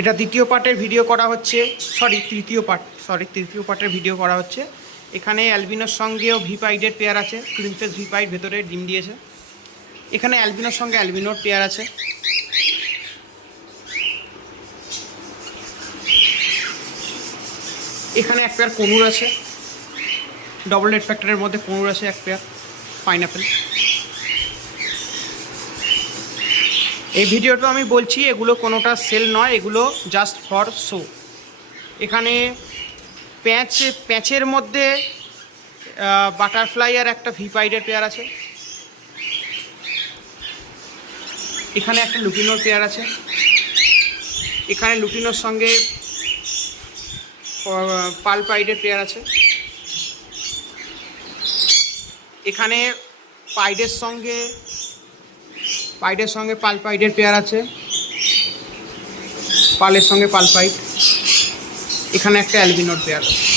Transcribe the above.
এটা দ্বিতীয় পার্টের ভিডিও করা হচ্ছে, তৃতীয় পার্টের ভিডিও করা হচ্ছে। এখানে অ্যালবিনোর সঙ্গেও ভিপাইডের পেয়ার আছে, প্রিন্সেস ভিপাইড ভেতরে ডিম দিয়েছে। এখানে অ্যালবিনোর সঙ্গে অ্যালবিনোর পেয়ার আছে। এখানে এক পেয়ার কনুর আছে, ডবল রেড ফ্যাক্টরের মধ্যে কনুর আছে এক পেয়ার, পাইনাপেল। এই ভিডিওটা আমি বলছি এগুলো কোনোটা সেল নয়, এগুলো জাস্ট ফর শো। এখানে প্যাচের মধ্যে বাটারফ্লাই আর একটা ভিপাইডের পেয়ার আছে। এখানে একটা লুটিনোর পেয়ার আছে। এখানে লুটিনোর সঙ্গে পালপাইডের পেয়ার আছে। এখানে পাইডের সঙ্গে পালপাইডের পেয়ার আছে, পালের সঙ্গে পালপাইড। এখানে একটা অ্যালবিনোর পেয়ার আছে।